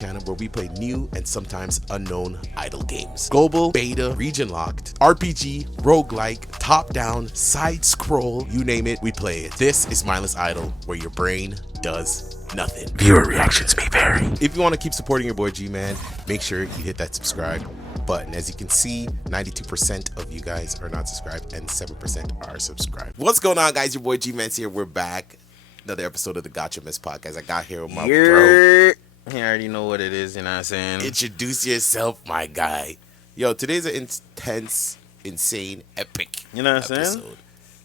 channel where we play new and sometimes unknown idle games. Global, beta, region locked, RPG, roguelike, top down, side scroll, you name it, we play it. This is Mindless Idle, where your brain does nothing. Viewer reactions may vary. If you want to keep supporting your boy G-Man, make sure you hit that subscribe button. As you can see, 92% of you guys are not subscribed and 7% are subscribed. What's going on, guys? Your boy G-Man's here. We're back. Another episode of the Gotcha Miss podcast. I got here with my bro. You already know what it is, you know what I'm saying? Introduce yourself, my guy. Yo, today's an intense, insane, epic You know what I'm episode. saying?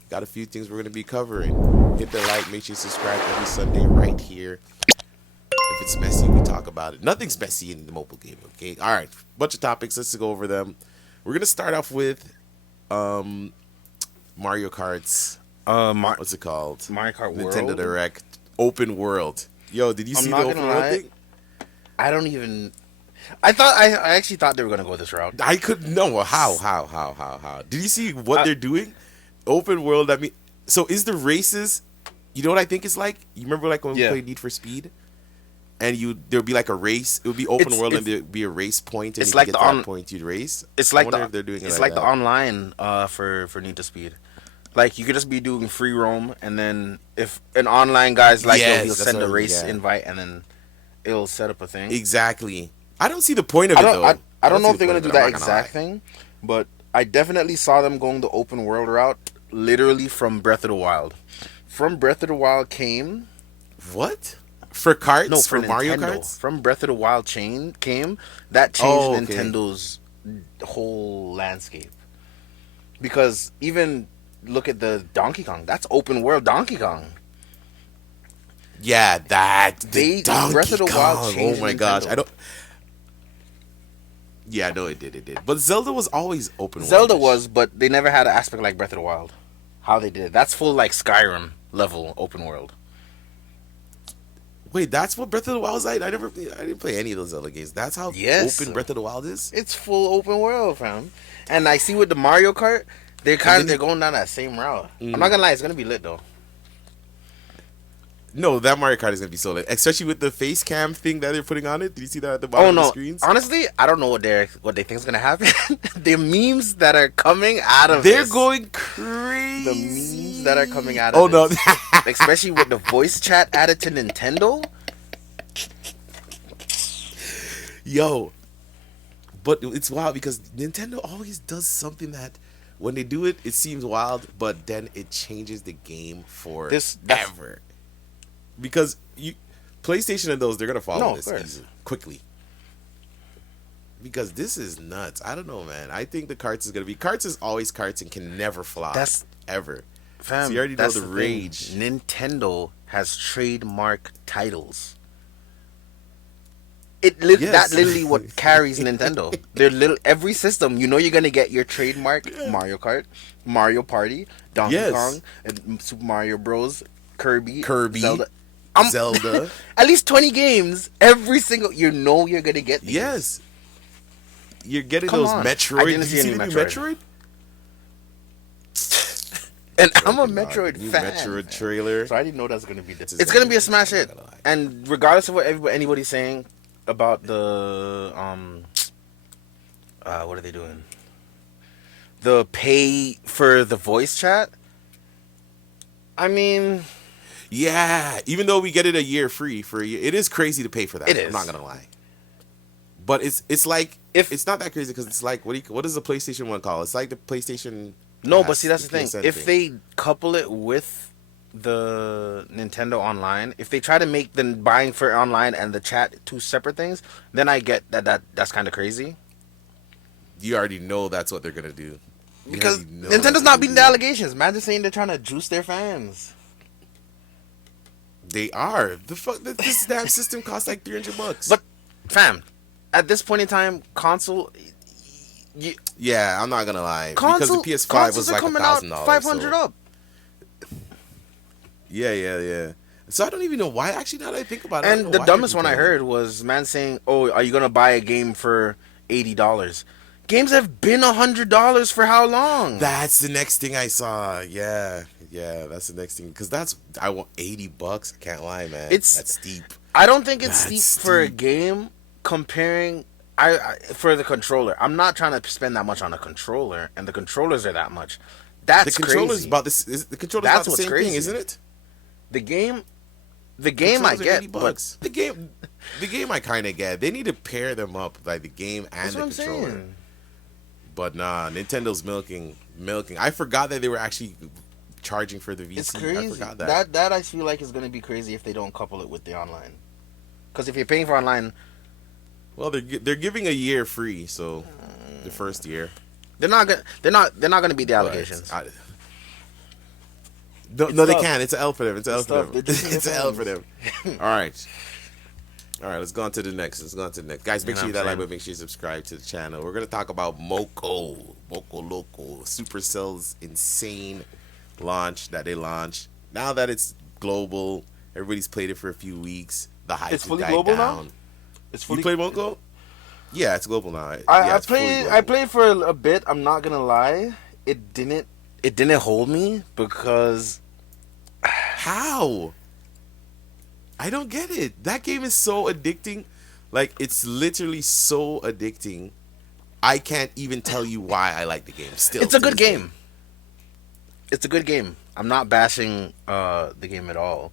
Got a few things we're going to be covering. Hit the like, make sure you subscribe every Sunday right here. If it's messy, we talk about it. Nothing's messy in the mobile game, okay? All right, bunch of topics. Let's go over them. We're going to start off with Mario Kart's, what's it called? Mario Kart World? Nintendo Direct Open World. Yo, did you see the not Open gonna World lie. thing? I don't even... I actually thought they were going to go this route. I could no. How? Did you see what they're doing? Open world. I mean, so is the races? You know what I think it's like? You remember like when we played Need for Speed, and there'll be like a race. It would be open world, and there'd be a race point, and it's if like you get the to that point, you'd race. It's I like wonder the if they're doing it it's like like the that. online for Need to Speed. Like you could just be doing free roam, and then if an online guy's like, Yes, he'll that's send what a I mean, race yeah. invite, and then it'll set up a thing. Exactly. I don't see the point of it though. I don't know see if they're the gonna do point of it, that I'm not gonna exact thing, but I definitely saw them going the open world route, literally from Breath of the Wild. From Breath of the Wild came lie. What? For carts? no for for Mario Nintendo. Karts? From Breath of the Wild came that changed Oh, okay. Nintendo's whole landscape. Because even look at the Donkey Kong. That's open world Donkey Kong. Yeah, They- Donkey Breath of the Wild Kong. changed Oh my gosh, Nintendo. I don't. Yeah, no, it did. But Zelda was always open world. Zelda was, but they never had an aspect like Breath of the Wild. How they did it. That's full like Skyrim level open world. Wait, that's what Breath of the Wild was like? I didn't play any of those Zelda games. That's how Yes. open Breath of the Wild is? It's full open world, fam. And I see with the Mario Kart, they're going down that same route. I'm not gonna lie, it's gonna be lit though. No, that Mario Kart is going to be so lit. Especially with the face cam thing that they're putting on it. Did you see that at the bottom Oh of the no! screens? Honestly, I don't know what they think is gonna happen. The memes that are coming out of They're this, going crazy. the memes that are coming out of Oh, no. this, especially with the voice chat added to Nintendo. Yo. But it's wild because Nintendo always does something that when they do it, it seems wild, but then it changes the game forever. Because PlayStation and those, they're going to follow No, this of course. quickly. Because this is nuts. I don't know, man. I think the carts is going to be... Carts is always carts and can never fly. Ever. Fam, So you already know that's the thing. rage. Nintendo has trademark titles. Yes. That literally what carries Nintendo. Every system, you know, you're gonna get your trademark Mario Kart, Mario Party, Donkey Yes. Kong, and Super Mario Bros, Kirby, Zelda. Zelda. At least 20 games. Every single, you know, you're gonna get these. Yes. You're getting Come those on. Metroid. I didn't Did see you see any the new Metroid. Metroid? And I'm a Joking, dog. Metroid New fan. Metroid trailer. So I didn't know that's gonna be this. is It's gonna be a definitely- smash I'm hit. not gonna lie. And regardless of what anybody's saying about the what are they doing? The pay for the voice chat. I mean, Yeah, even though we get it a year free for a year, it is crazy to pay for that. It I'm is. not gonna lie. But it's like If- it's not that crazy because it's like what does the PlayStation one call? It's like the PlayStation. no, Pass, but see that's the thing. PSN If thing. they couple it with the Nintendo Online, if they try to make the buying for online and the chat two separate things, then I get that's kind of crazy. You already know that's what they're gonna do. You Because already know that's Nintendo's what not they're beating the gonna allegations. Imagine saying they're trying to juice their fans. do. They are the fuck. This damn system costs like $300. But, fam, at this point in time, console. Yeah, I'm not gonna lie Console, because the PS5 consoles was are like coming out $1,000. 500 up. Yeah. So I don't even know why. Actually, now that I think about it, I don't And know the why dumbest they're one I doing heard was man saying, "Oh, are you gonna buy a game for $80?" Games have been $100 for how long? That's the next thing I saw. Yeah, that's the next thing because I want $80. I can't lie, man. It's- that's steep. I don't think it's That's steep for a steep. game comparing. I for the controller, I'm not trying to spend that much on a controller, and the controllers are that much. The That's controller's crazy. about this. The controller's about That's the what's same thing, crazy. isn't it? The game, the game I Controllers are get, 80 bucks. The game I kind of get. They need to pair them up, like the game and that's the what I'm controller. saying. But nah, Nintendo's milking. I forgot that they were actually charging for the VC. It's crazy. I forgot that. That I feel like is gonna be crazy if they don't couple it with the online. Because if you're paying for online, Well, they're giving a year free, so the first year. they're not gonna beat the But allegations. No, they tough. can't. It's an L for them. It's an L It's for tough. them. They're just It's an L for fans. them. All right. All right, let's go on to the next. Guys, make You know sure you what I'm like saying? button, make sure you subscribe to the channel. We're going to talk about Moko Loco, Supercell's insane launch that they launched. Now that it's global, everybody's played it for a few weeks. The hype It's has fully died global down. now? It's You play Moko? Yeah, it's global now. I It's fully played. global. I played for a bit. I'm not gonna lie. It didn't. It didn't hold me because How? I don't get it. That game is so addicting. Like, it's literally so addicting. I can't even tell you why I like the game still. it's a to good this day. game. It's a good game. I'm not bashing the game at all.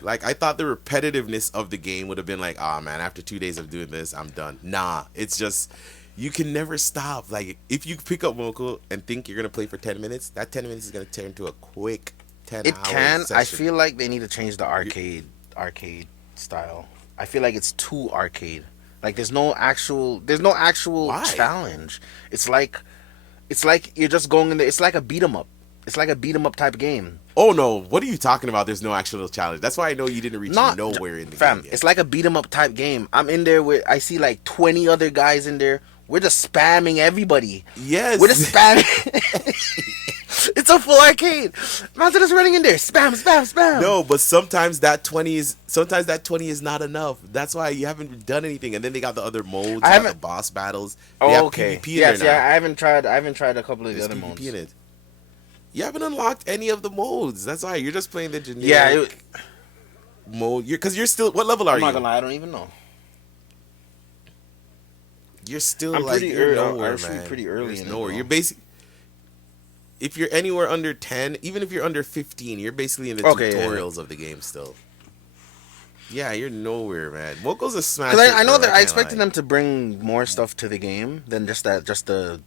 Like, I thought the repetitiveness of the game would have been like, oh man, after 2 days of doing this, I'm done. Nah, it's just, you can never stop. Like, if you pick up Moko and think you're going to play for 10 minutes, that 10 minutes is going to turn into a quick 10 It hour can. session. I feel like they need to change the arcade style. I feel like it's too arcade. Like there's no actual Why? challenge. It's like you're just going in there. It's like a beat 'em up. It's like a beat 'em up type of game. Oh no, what are you talking about? There's no actual challenge. That's why I know you didn't reach nowhere in the fam, game yet. it's like a beat 'em up type game. I'm in there with I see like 20 other guys in there. We're just spamming everybody. Yes. We're just spamming. It's a full arcade. Man's just running in there. Spam, spam, spam. No, but sometimes that 20 is not enough. That's why you haven't done anything. And then they got the other modes, I got the haven't- boss battles. They have okay. PvP in Yes, there now. yeah. I haven't tried a couple of the There's other PvP modes. in it. You haven't unlocked any of the modes. That's why you're just playing the generic Yeah, mode. Because you're still, what level are I'm you? not gonna lie. I don't even know. You're still I'm like pretty you're early. nowhere, I'm actually man. pretty early You're in it, nowhere. though. You're basic. If you're anywhere under 10, even if you're under 15, you're basically in the Okay, yeah, tutorials of the game still. Yeah, you're nowhere, man. Moko's a smash. Because hit, I know bro. that I can't expected lie. them to bring more stuff to the game than just the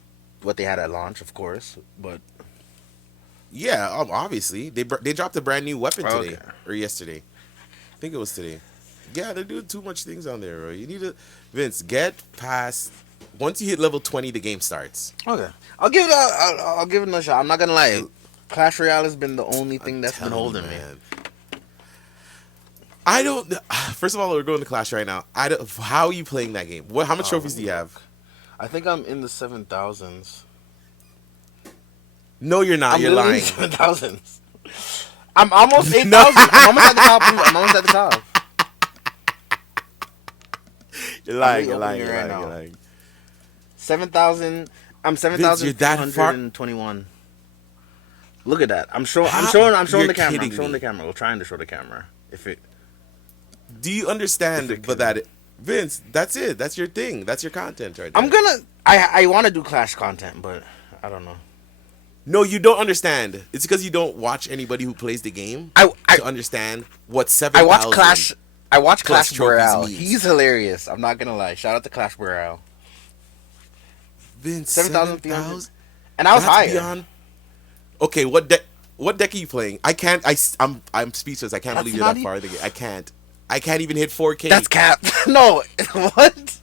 what they had at launch, of course. But Yeah, obviously they dropped a brand new weapon today Okay. or yesterday. I think it was today. Yeah, they're doing too much things on there, bro. You need to, Vince, get past. Once you hit level 20, the game starts. okay, I'll give it. I'll give it another shot. I'm not gonna lie. Clash Royale has been the only thing that's been Telling you, holding me. I don't. First of all, we're going to Clash right now. I don't. How are you playing that game? How much trophies do you have? I think I'm in the 7,000s. No, you're not. You're lying. 7,000s. I'm almost 8,000. No. I'm almost at the top. I'm almost at the top. You're lying. You're opening lying. it You're right lying. now. You're lying. 7,000. I'm you're that far- 7,221. Look at that. I'm showing. How? I'm showing You're the camera. I'm kidding showing me. the camera. We're trying to show the camera. If it. Do you understand? If it But that, Vince, that's it. That's your thing. That's your content right there. I'm gonna. I want to do Clash content, but I don't know. No, you don't understand. It's because you don't watch anybody who plays the game I to understand what 7,000. I watch Clash. I watch Clash Clash trophies Royale. means. He's hilarious. I'm not gonna lie. Shout out to Clash Royale. Vince, 7,300. 7,000. And I was That's higher. beyond. Okay, what deck are you playing? I can't. I'm speechless. I can't That's believe you're not that far. in the game. I can't. I can't even hit 4K. That's cap. No. What?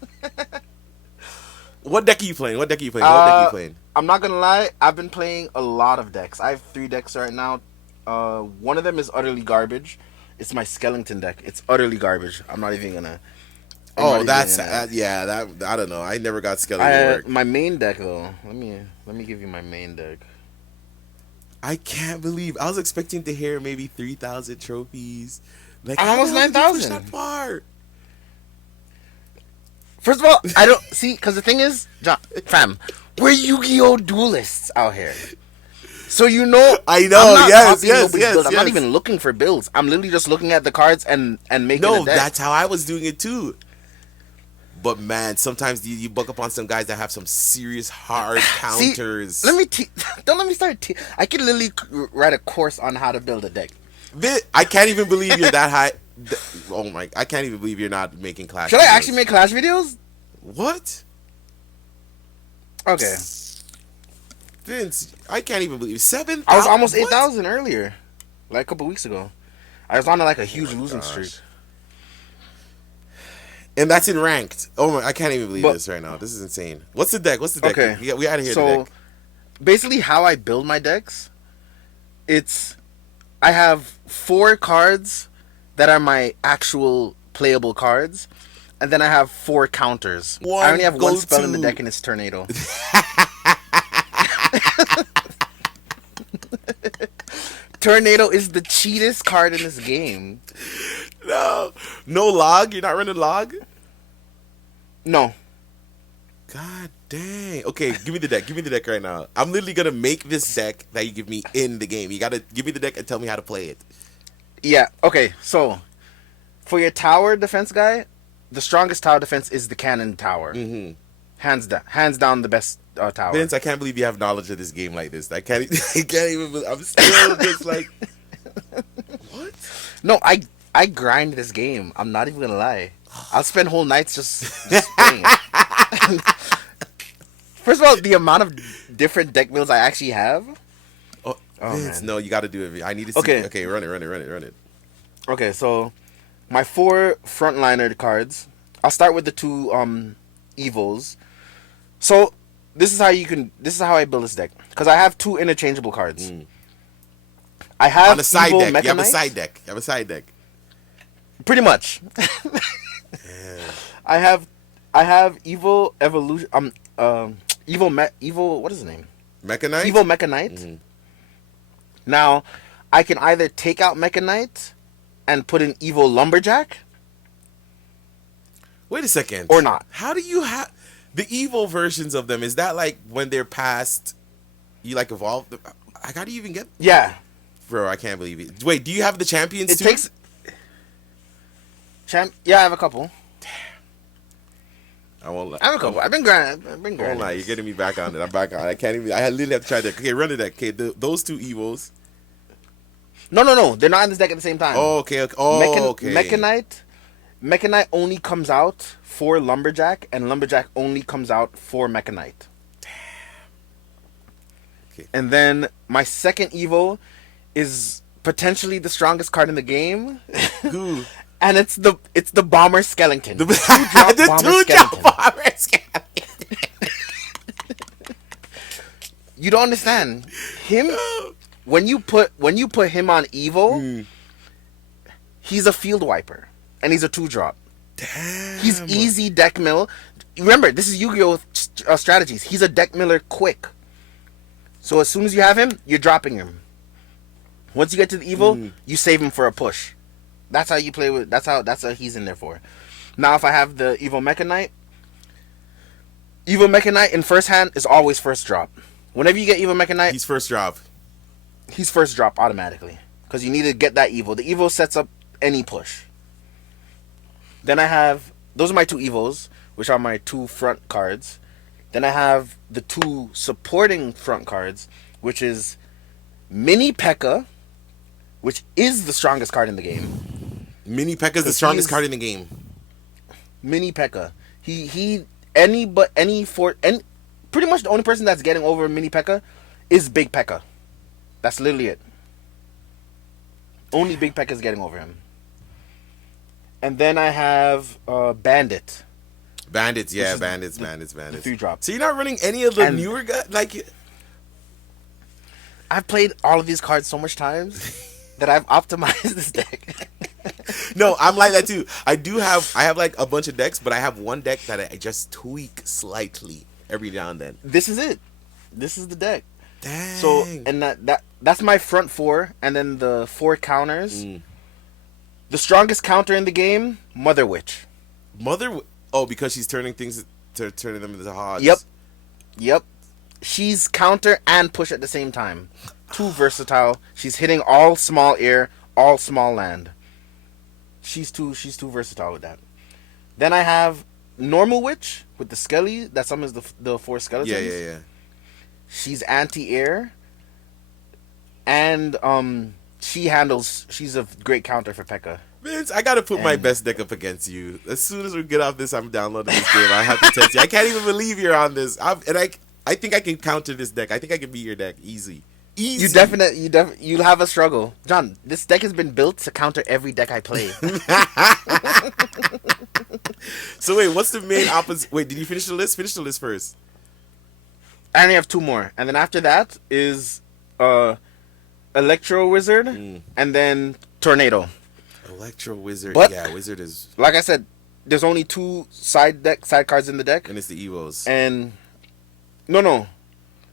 What deck are you playing? What deck are you playing? What deck are you playing? I'm not gonna lie. I've been playing a lot of decks. I have 3 decks right now. One of them is utterly garbage. It's my skeleton deck. It's utterly garbage. I'm not even gonna. Oh, that's yeah. That I don't know. I never got skeleton to work. My main deck though. Let me give you my main deck. I can't believe I was expecting to hear maybe 3,000 trophies. Like I'm how almost the hell did you push 9,000. that far. First of all, I don't see because the thing is, John, fam, we're Yu-Gi-Oh duelists out here. So you know, I know. I'm not Yes, copying yes, nobody's yes, build. I'm not yes. even looking for builds. I'm literally just looking at the cards and making a No, deck. that's how I was doing it too. But man, sometimes you buck up on some guys that have some serious hard See, counters. don't let me start. I can literally write a course on how to build a deck. I can't even believe you're that high. Oh my! I can't even believe you're not making Clash. Should I videos. actually make Clash videos? What? Okay. Vince, I can't even believe 7,000. I was almost What? 8,000 earlier, like a couple weeks ago. I was on like a huge losing gosh. streak. And that's in ranked. Oh my! I can't even believe But- this right now. This is insane. What's the deck? What's the deck? Okay. We gotta hear the So, deck. basically, how I build my decks, I have 4 cards that are my actual playable cards, and then I have 4 counters. I only have one spell in the deck, and it's Tornado. Tornado is the cheatest card in this game. No log. You're not running log. No. God dang. Okay, give me the deck. Give me the deck right now. I'm literally gonna make this deck that you give me in the game. You gotta give me the deck and tell me how to play it. Yeah, okay, so for your tower defense guy, the strongest tower defense is the cannon tower. Mm-hmm. Hands down the best tower. Vince, I can't believe you have knowledge of this game like this. I can't even believe, I'm still just like, what? No, I grind this game. I'm not even gonna lie. I'll spend whole nights just playing it. First of all, the amount of different deck builds I actually have. Oh, Vince, man. no, you gotta do it. I need to see. Okay. Okay, run it. Okay, so my 4 frontliner cards. I'll start with the 2 evils. So this is how I build this deck, because I have 2 interchangeable cards. I have On the side Evil deck. Meta You have a Knight. side deck. Pretty much. I have Evil Evolution. Evil. What is his name? Mecha Knight? Evil Mecha Knight. Now, I can either take out Mecha Knight and put in Evil Lumberjack, Wait a second. or not. How do you have the evil versions of them? Is that like when they're past, you like evolve? How do you even get? Yeah, Bro, I can't believe it. Wait, do you have the champions it too? takes. Yeah, I have a couple. I won't lie. I have a couple. I've been grinding. I won't lie. You're getting me back on it. I'm back on it. I can't even. I literally have to try that. Okay, run the deck. Okay, those 2 evils. No. They're not in this deck at the same time. Oh, okay. Okay. Mecha Knight only comes out for Lumberjack, and Lumberjack only comes out for Mecha Knight. Okay. And then my second Evo is potentially the strongest card in the game. Who? And it's the Bomber Skeleton. The Bomber 2-drop bomber skeleton. You don't understand. Him when you put him on Evo, he's a field wiper. And he's a 2-drop. Damn. He's easy deck mill. Remember, this is Yu-Gi-Oh! Strategies. He's a deck miller quick. So as soon as you have him, you're dropping him. Once you get to the evil, you save him for a push. That's how you play with. That's how he's in there for. Now, if I have the Evil Mecha Knight in first hand is always first drop. Whenever you get Evil Mecha Knight, He's first drop. he's first drop automatically, because you need to get that evil. The evil sets up any push. Then I have, those are my 2 evils, which are my 2 front cards. Then I have the 2 supporting front cards, which is Mini P.E.K.K.A., which is the strongest card in the game. Mini P.E.K.K.A. is the strongest card in the game. Mini P.E.K.K.A. Pretty much the only person that's getting over Mini P.E.K.K.A. is Big P.E.K.K.A. That's literally it. Only Big P.E.K.K.A. is getting over him. And then I have Bandit. Bandits, yeah, is bandits. the 3-drop. So you're not running any of the And- newer guys? Like, I've played all of these cards so much times that I've optimized this deck. no, I'm like that too. I have like a bunch of decks, but I have one deck that I just tweak slightly every now and then. This is it. This is the deck. Dang. So, and that's my front 4, and then the 4 counters. The strongest counter in the game, Mother Witch. Oh, because she's turning them into hogs. Yep. She's counter and push at the same time. too versatile. She's hitting all small air, all small land. She's too versatile with that. Then I have normal witch with the skelly that summons the four skeletons. Yeah. She's anti-air, and she's a great counter for P.E.K.K.A. Vince, I gotta put my best deck up against you. As soon as we get off this, I'm downloading this game. I have to test you. I can't even believe you're on this. I think I can counter this deck. I think I can beat your deck easy. You'll have a struggle, John. This deck has been built to counter every deck I play. So wait, what's the main opposite? Wait, did you finish the list? Finish the list first. I only have two more, and then after that is Electro Wizard, and then Tornado. Electro Wizard, But, yeah, Wizard is. Like I said, there's only two side cards in the deck, And it's the Evos. and no,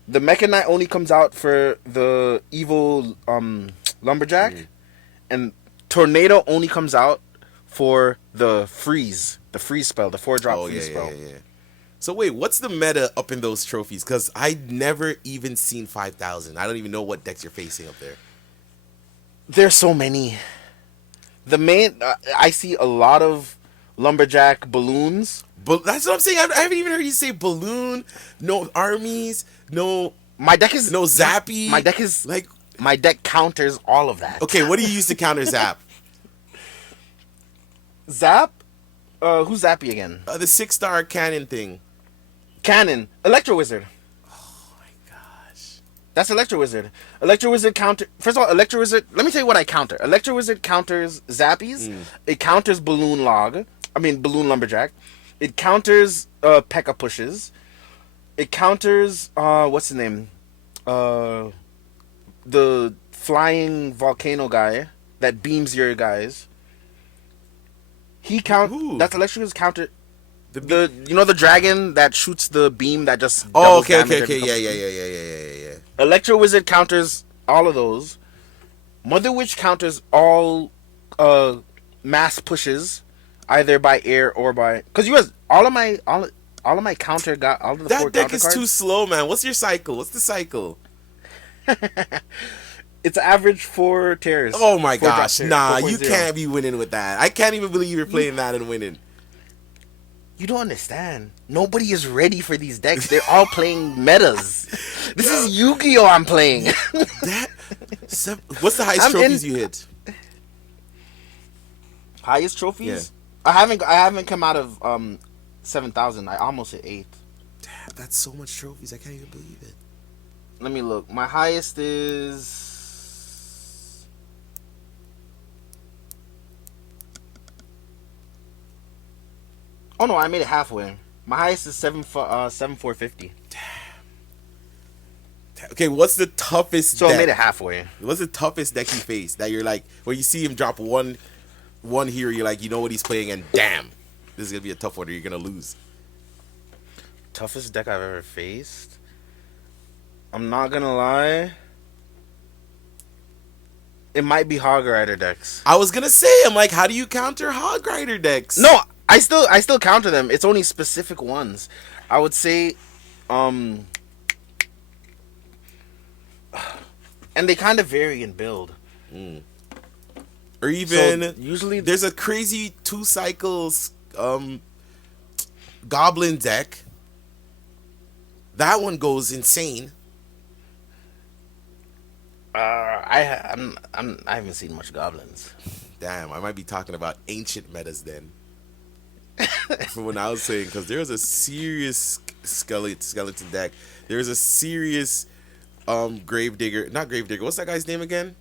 the Mecha Knight only comes out for the evil Lumberjack, and Tornado only comes out for the freeze spell, the 4-drop freeze spell. Yeah. So wait, what's the meta up in those trophies? Because I never even seen 5,000. I don't even know what decks you're facing up there. There's so many. The main I see a lot of Lumberjack balloons. But that's what I'm saying. I haven't even heard you say balloon. No armies. No. My deck is no Zappy. My deck is like my deck counters all of that. Okay, what do you use to counter Zap? Zap? Who's Zappy again? The 6-star cannon thing. Cannon. Electro Wizard. Oh my gosh. That's Electro Wizard. Electro Wizard counter. First of all, Electro Wizard. Let me tell you what I counter. Electro Wizard counters Zappies. It counters Balloon Lumberjack. It counters P.E.K.K.A. pushes. It counters what's his name? The flying volcano guy that beams your guys. That's Electro Wizard counter. The dragon that shoots the beam that just okay. Yeah. Electro Wizard counters all of those. Mother Witch counters all mass pushes, either by air or by all of my counter got all of the that four deck counter is cards. too slow, man. What's your cycle? What's the cycle? It's average 4 tears. Oh my gosh, nah, 4.0. you can't be winning with that. I can't even believe you're playing that and winning. You don't understand. Nobody is ready for these decks. They're all playing metas. This is Yu-Gi-Oh! I'm playing. What's the highest trophies you hit? Highest trophies? Yeah. I haven't come out of 7,000. I almost hit 8. Damn, that's so much trophies. I can't even believe it. Let me look. My highest is. Oh no, I made it halfway. My highest is 7,450. Damn. Okay, what's the toughest So deck? I made it halfway. What's the toughest deck you face that you're like, when you see him drop one hero, you're like, you know what he's playing, and damn, this is gonna be a tough one, or you're gonna lose. Toughest deck I've ever faced? I'm not gonna lie. It might be Hog Rider decks. I was gonna say, I'm like, how do you counter Hog Rider decks? No, I still counter them. It's only specific ones. I would say, and they kind of vary in build. Or even So, usually there's a crazy 2 cycles Goblin deck. That one goes insane. I haven't seen much goblins. Damn, I might be talking about ancient metas then. From when I was saying, because there was a serious skeleton deck. There was a serious Gravedigger. Not Gravedigger. What's that guy's name again?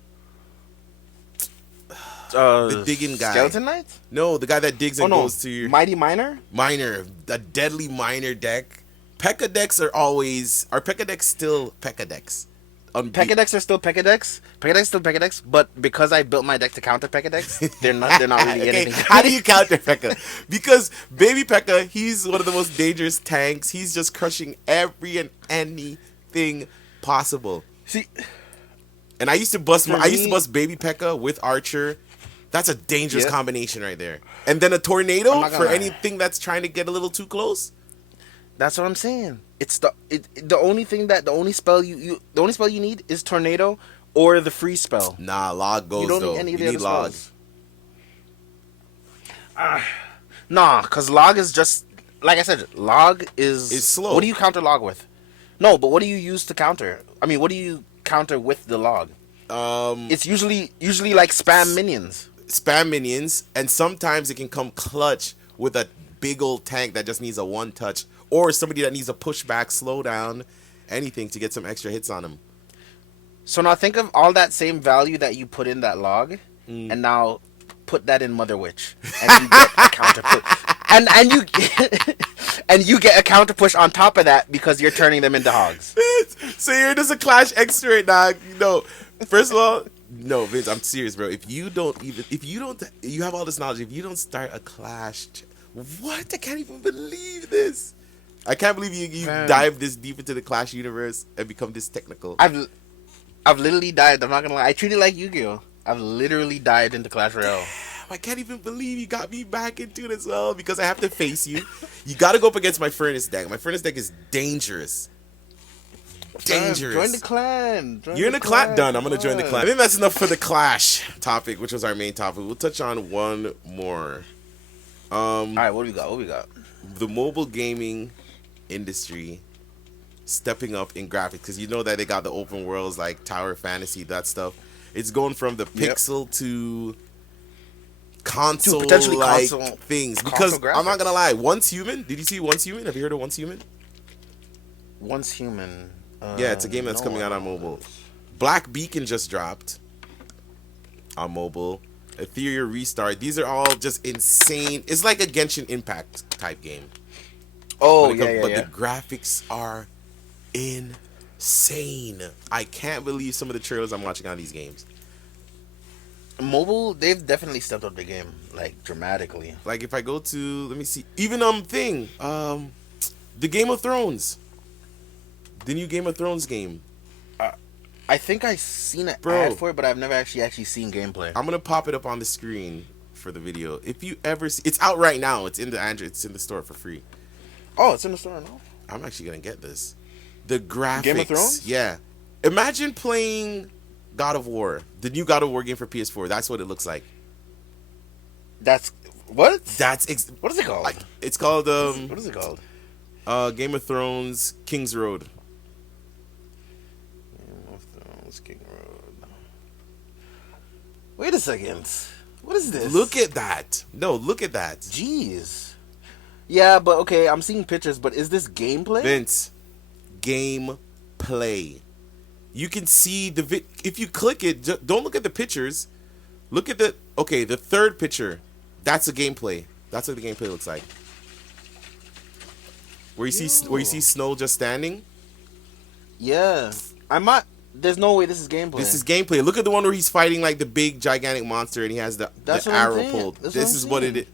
The digging guy. Skeleton Knights? No, the guy that digs and goes to your Mighty Miner. The deadly miner deck. P.E.K.K.A. decks are P.E.K.K.A. decks still P.E.K.K.A. decks? P.E.K.K.A. decks are still P.E.K.K.A. decks. P.E.K.K.A. decks still P.E.K.K.A. decks, but because I built my deck to counter P.E.K.K.A. decks, they're not really Okay, anything. how do you counter P.E.K.K.A.? Because baby P.E.K.K.A., he's one of the most dangerous tanks. He's just crushing every and anything possible. See, and I used to bust baby P.E.K.K.A. with Archer. That's a dangerous combination right there. And then a tornado for anything that's trying to get a little too close. That's what I'm saying. It's the only thing that the only spell you need is tornado or the freeze spell. Nah, log You goes don't need though. any of You the other need log. spells. Nah, cause log is just like I said. Log is It's slow. What do you counter log with? No, but what do you use to counter? I mean, what do you counter with the log? It's usually like spam minions. Spam minions, and sometimes it can come clutch with a big old tank that just needs a one touch, or somebody that needs a pushback, slow down, anything to get some extra hits on him. So now think of all that same value that you put in that log, and now put that in Mother Witch, and you get a counter push, and you and you get a counter push on top of that because you're turning them into hogs. So you're just a Clash extra right now. No, first of all, no, Vince, I'm serious, bro. You have all this knowledge. If you don't start a Clash, what? I can't even believe this. I can't believe you dive this deep into the Clash universe and become this technical. I've literally dived. I'm not gonna lie. I treat it like Yu-Gi-Oh. I've literally dived into Clash Royale. I can't even believe you got me back into it as well because I have to face you. You got to go up against my Furnace deck. My Furnace deck is dangerous. Dangerous. Join the clan. You're in the clan? Done. I'm going to join the clan. I think that's enough for the Clash topic, which was our main topic. We'll touch on one more. All right, what do we got? The mobile gaming industry stepping up in graphics because you know that they got the open worlds like Tower Fantasy, that stuff. It's going from the pixel to console potentially like console, things because console I'm not gonna lie, Once Human, did you see Once Human? Have you heard of Once Human? Once Human, yeah, it's a game that's coming out on mobile. Black Beacon just dropped on mobile. Ethereal Restart, these are all just insane. It's like a Genshin Impact type game. But the graphics are insane. I can't believe some of the trailers I'm watching on these games. Mobile, they've definitely stepped up the game like dramatically. Like if I go to, let me see, even the Game of Thrones, the new Game of Thrones game. I think I seen an ad for it, but I've never actually seen gameplay. I'm gonna pop it up on the screen for the video. If you ever see, it's out right now. It's in the Android. It's in the store for free. Oh, it's in the store now. I'm actually gonna get this. The graphics, Game of Thrones? Yeah. Imagine playing God of War, the new God of War game for PS4. That's what it looks like. That's what? What is it called? It's called what is it called? Game of Thrones King's Road. Game of Thrones King Road. Wait a second. What is this? Look at that. No, look at that. Jeez. Yeah, but okay, I'm seeing pictures, but is this gameplay? Vince, gameplay. You can see if you click it, don't look at the pictures. Look at the third picture. That's a gameplay. That's what the gameplay looks like. Where you see Snow just standing? Yeah. There's no way this is gameplay. This is gameplay. Look at the one where he's fighting like the big gigantic monster and he has the arrow pulled. This is what it is.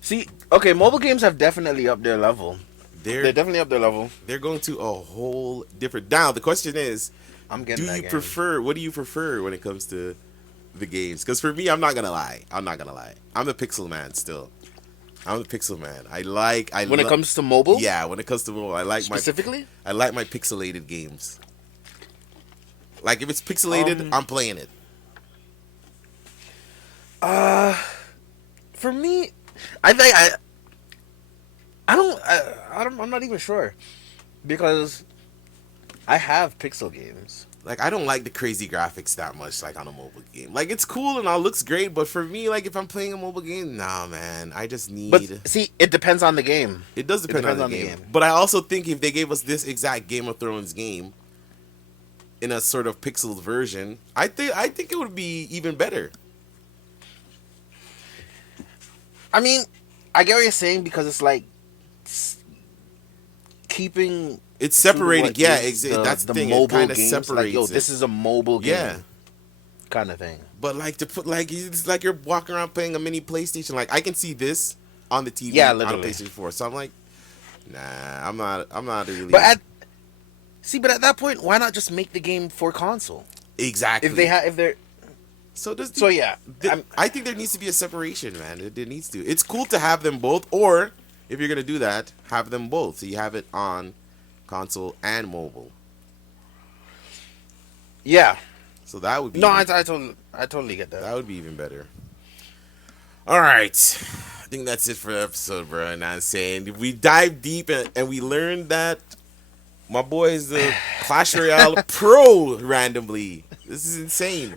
See, okay, mobile games have definitely upped their level. They're definitely up their level. They're going to a whole different. Now the question is, what do you prefer when it comes to the games? Because for me, I'm not gonna lie. I'm the pixel man still. I'm the pixel man. When it comes to mobile? Yeah, when it comes to mobile, I like my pixelated games. Like if it's pixelated, I'm playing it. For me, I'm not even sure because I have pixel games. Like I don't like the crazy graphics that much, like on a mobile game. Like it's cool and all looks great, but for me, like if I'm playing a mobile game, nah, man, I just need. But see, it depends on the game. It does depend on the game. But I also think if they gave us this exact Game of Thrones game in a sort of pixeled version, I think it would be even better. I mean, I get what you're saying because it's like keeping. It's separated, yeah. That's the thing. It kind of separates. Like, yo, this is a mobile game, yeah, kind of thing. But like to put it's like you're walking around playing a mini PlayStation. Like I can see this on the TV, on a PlayStation 4. So I'm like, nah, I'm not really. But at that point, why not just make the game for console? Exactly. If they're. I think there needs to be a separation, man. There needs to. It's cool to have them both, or if you're gonna do that, have them both. So you have it on console and mobile. Yeah. So that would be No, I totally get that. that would be even better. All right, I think that's it for the episode, bro. And I'm saying we dive deep and we learned that my boy is the Clash Royale pro randomly. This is insane.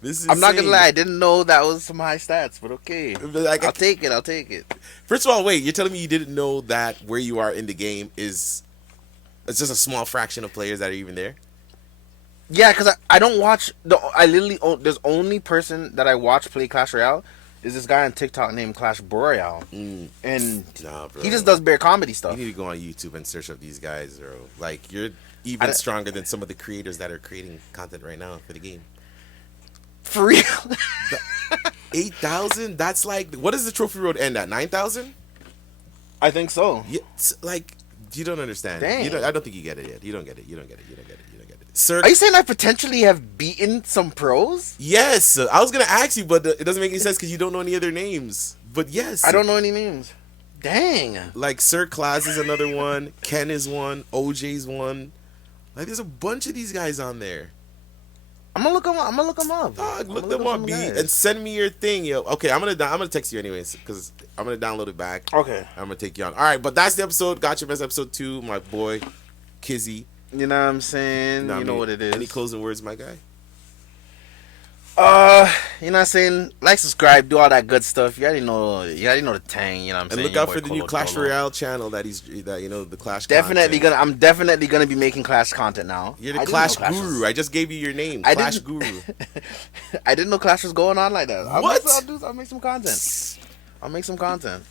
This is I'm not gonna insane. lie, I didn't know that was some high stats, but okay. Like, I'll take it. First of all, wait, you're telling me you didn't know that where you are in the game is it's just a small fraction of players that are even there? Yeah, because I don't watch I literally there's only person that I watch play Clash Royale is this guy on TikTok named Clash Royale, and Nah, bro. he just does bare comedy stuff. You need to go on YouTube and search up these guys, bro. Like, you're even stronger than some of the creators that are creating content right now for the game. For real. 8,000? That's like, what does the trophy road end at? 9,000? I think so. Yeah, like, you don't understand. Dang. I don't think you get it yet. You don't get it. Sir, Are you saying I potentially have beaten some pros? yes, I was gonna ask you, but it doesn't make any sense because you don't know any other names. But yes, I don't know any names. Dang. Like Sir Claus is another one. Ken is one. OJ's one. Like, there's a bunch of these guys on there. I'm gonna look them up. Dog, look them up, B, and send me your thing, yo. Okay, I'm gonna text you anyways because I'm gonna download it back. Okay. I'm gonna take you on. All right, but that's the episode. Gotcha, best episode 2. My boy, Kizzy. You know what I'm saying? You know what it is. Any closing words, my guy? You know what I'm saying? Like, subscribe, do all that good stuff. You already know the tang, you know what I'm saying? And look out for the new Clash Royale channel that the Clash definitely content. I'm definitely gonna be making Clash content now. You're the Clash guru. I just gave you your name. Clash guru. I didn't know Clash was going on like that. What? I'll make some content.